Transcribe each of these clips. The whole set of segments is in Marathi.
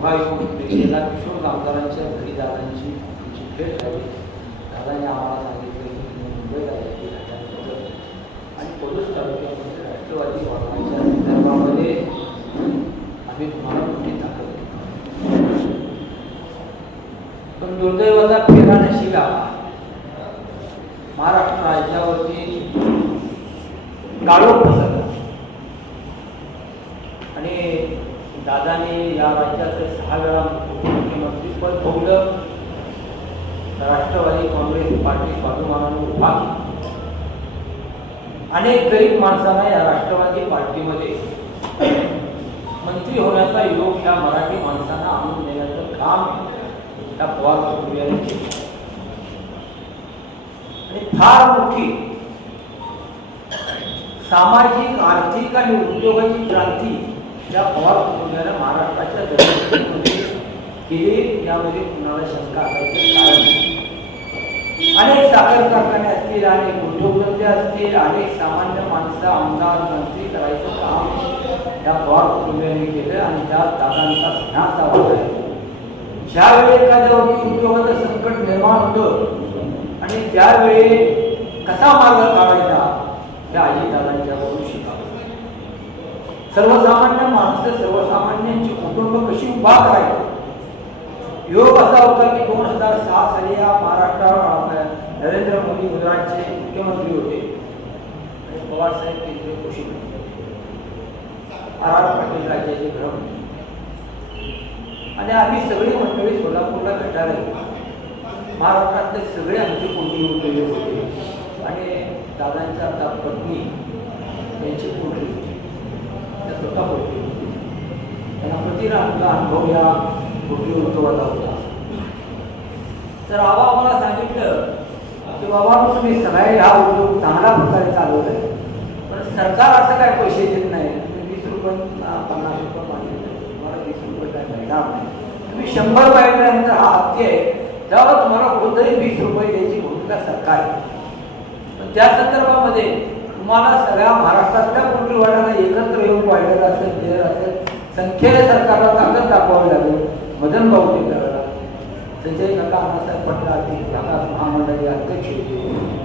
शोभा येऊन गेलेला किशोर कामगारांच्या घरी दादांची भेट झाली. दादांनी आम्हाला सांगितलं की तुम्ही मुंबईला यायचे आणि पलूस तालुक्यामध्ये राष्ट्रवादी वाढवायच्या संदर्भामध्ये आम्ही तुम्हाला मोठी ताकद देतो. पण दुर्दैवाचा फेरा नशीब आला. महाराष्ट्र राज्यावरती गाळोख पसरला आणि दादाने या राज्याचं 6 वेळा मुख्यमंत्रीपद भोगलं. राष्ट्रवादी काँग्रेस पार्टी स्वाभिमानाने उभा केली. अनेक गरीब माणसांना या राष्ट्रवादी पार्टीमध्ये मंत्री होण्याचा योग या मराठी माणसांना आणून देण्याचं काम त्या पवार कुटुंबियांनी केलं आणि फार मोठी सामाजिक आर्थिक आणि उद्योगाची क्रांती या पवार कुटुंबियानं महाराष्ट्राच्या दरम्यान केली. यामध्ये कुणाला शंका असायचं कारण नाही. अनेक साखर कारखाने असतील, अनेक उद्योगधंदे असतील, अनेक सामान्य माणसं आमदार मंत्री करायचं काम या पवार कुटुंबियांनी केलं आणि त्या दादांचा स्नेहाचा वाटा आहे. ज्यावेळी एखाद्यावरती उद्योगाचं संकट निर्माण होतं आणि त्यावेळी कसा मार्ग काढायचा त्या अजितदादांच्याकडून शिकावं. सर्वसामान्य माणसं, सर्वसामान्यांची कुटुंब कशी उभा करायची. योग असा होता की 2006 साली या महाराष्ट्रावर नरेंद्र मोदी गुजरातचे मुख्यमंत्री होते आणि पवारसाहेब केंद्रीय कृषी मंत्री होते. आर पाटील राज्याचे गृहमंत्री आणि आम्ही सगळी मंडळी सोलापूरला भेटायला गेलो. महाराष्ट्रातले सगळे आमचे कुटुंबी उरलेले होते आणि दादांच्या आता पत्नी यांची पोटली होती. त्या स्वतः पोटली होती. त्यांना प्रतिरांचा अनुभव या पोटली उत्सवाचा होता. तर आम्हाला सांगितलं की बाबा तुम्ही सगळे हा उद्योग चांगल्या प्रकारे चालवत आहे, पण सरकार असं काय पैसे देत नाही. तुम्ही 20 रुपये 50 रुपये मागितले, तुम्हाला 20 रुपये काय मिळणार नाही. तुम्ही 100 पाहिल्यानंतर हा हत्या आहे, तेव्हा तुम्हाला कोणतरी 20 रुपये द्यायची भूमिका सरकार आहे. त्या संदर्भामध्ये तुम्हाला सगळ्या महाराष्ट्रातल्या पोल्ट्रीवाल्यांना एकत्र येऊन पाहिलेलं असेल, संख्येने सरकारला ताकद दाखवावी लागेल. मदन भाऊ करायला संजय काका, अण्णासाहेब पाटील, प्रकाश महामंडळी अध्यक्ष होते,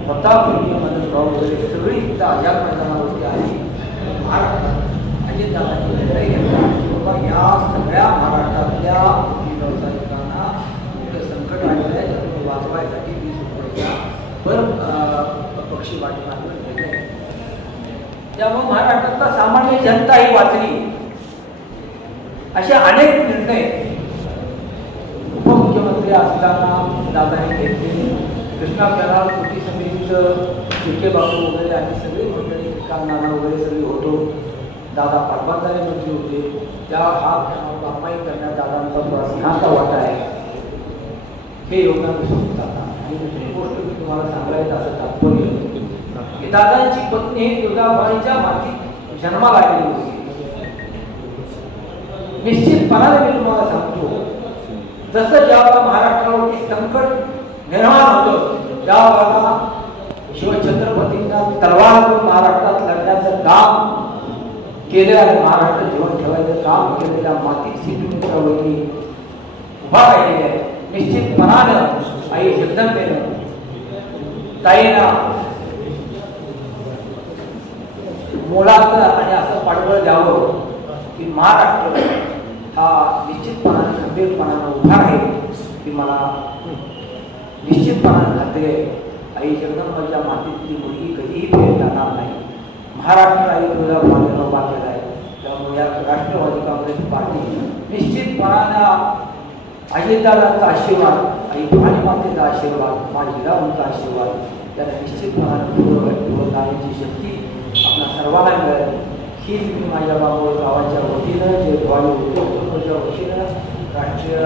प्रताप मदन भाऊ वगैरे सगळी तिथं आझाद मैदानावरती आली. महाराष्ट्रात अजितदादांनी निर्णय घेतला की बाबा या सगळ्या महाराष्ट्रातल्या व्यावसायिकांना संकट आलेलं आहे, तर वाचवायसाठी 20 रुपयाच्या पक्षी वाटण्याचा निर्णय. त्यामुळे महाराष्ट्रातला सामान्य जनता ही वाचली. असे अनेक निर्णय उपमुख्यमंत्री असताना दादाने घेतले. कृष्णा कॅनाल कृती समितीचं चिके बापू वगैरे आम्ही सगळी मंडळी नाना वगैरे सगळी होतो. दादा पाटबंधारे मंत्री होते. त्या हा कॅनाल बारमाही करण्यात दादांचा स्नेहाचा वाटा आहे. हे योगदान विसरून जातात. आणि दुसरी गोष्ट मी तुम्हाला सांगायचं असं तात्पर्य की दादांची पत्नी तुळजाभवानीच्या मातीत जन्माला आलेली होती. निश्चितपणाने मी तुम्हाला सांगतो, जसं ज्यावेळेला महाराष्ट्रावरती संकट निर्माण होतं त्यावेळेला शिवछत्रपतींना तलवार करून महाराष्ट्रात लढण्याचं काम केलं आणि महाराष्ट्र जीवन ठेवायचं काम केलं. त्या मातीत सिद्धूमित्रावरती उभा राहिलेले आहे. निश्चितपणानं आई जगदंबेनं ताईनं मोलाचं आणि असं पाठबळ द्यावं की महाराष्ट्र हा निश्चितपणाने खंबीरपणानं उभा राहील की मला निश्चितपणाने खात्री आहे आई जगदंबाच्या मातीतली मुलगी कधीही फेल जाणार नाही. महाराष्ट्र आई तुळजाभवानीनं उभा केला आहे. त्यामुळे या राष्ट्रवादी काँग्रेस पार्टी निश्चितपणानं अजितदादांचा आशीर्वाद, आई भवानी मातेचा आशीर्वाद, माझी जिजाऊंचा आशीर्वाद त्याला निश्चितपणानं पुढे जाण्याची शक्ती आपल्या सर्वांना मिळाली. ही मी माझ्या बाबा गावाच्या वतीनं जे भवानी उद्योगच्या वतीनं राष्ट्रीय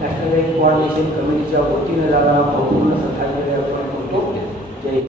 नॅशनल कोऑर्डिनेशन कमिटीच्या वतीनं दादा भावपूर्ण सत्ता